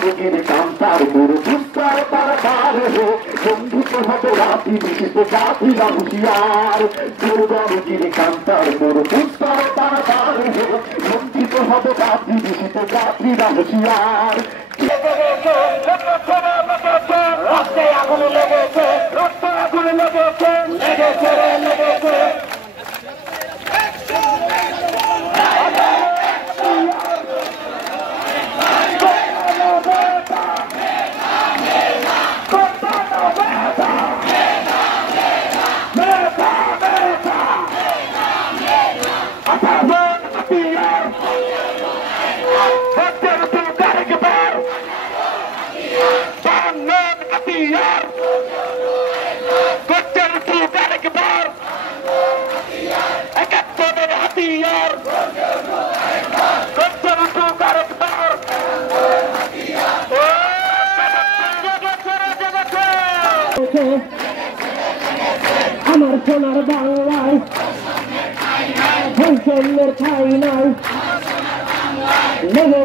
কান্তার গুরু পুষ্কার তার পার হে বন্ধুত্ব হবে রাতি বিশিষ্ট জাতিরা হুঁশিয়ার দুর্গমুখীর কান্তার গুরু পুষ্কার তার পার হে বন্ধুত্ব হবে রাতি বিশিষ্ট জাতিরা হুঁশিয়ার রাস্তায় আগুন লেগেছে রক্ত আগুন লেগেছে লেগেছে লেগেছে আমার সোনার বাংলায় জন্মের ঠাই নাই লেগে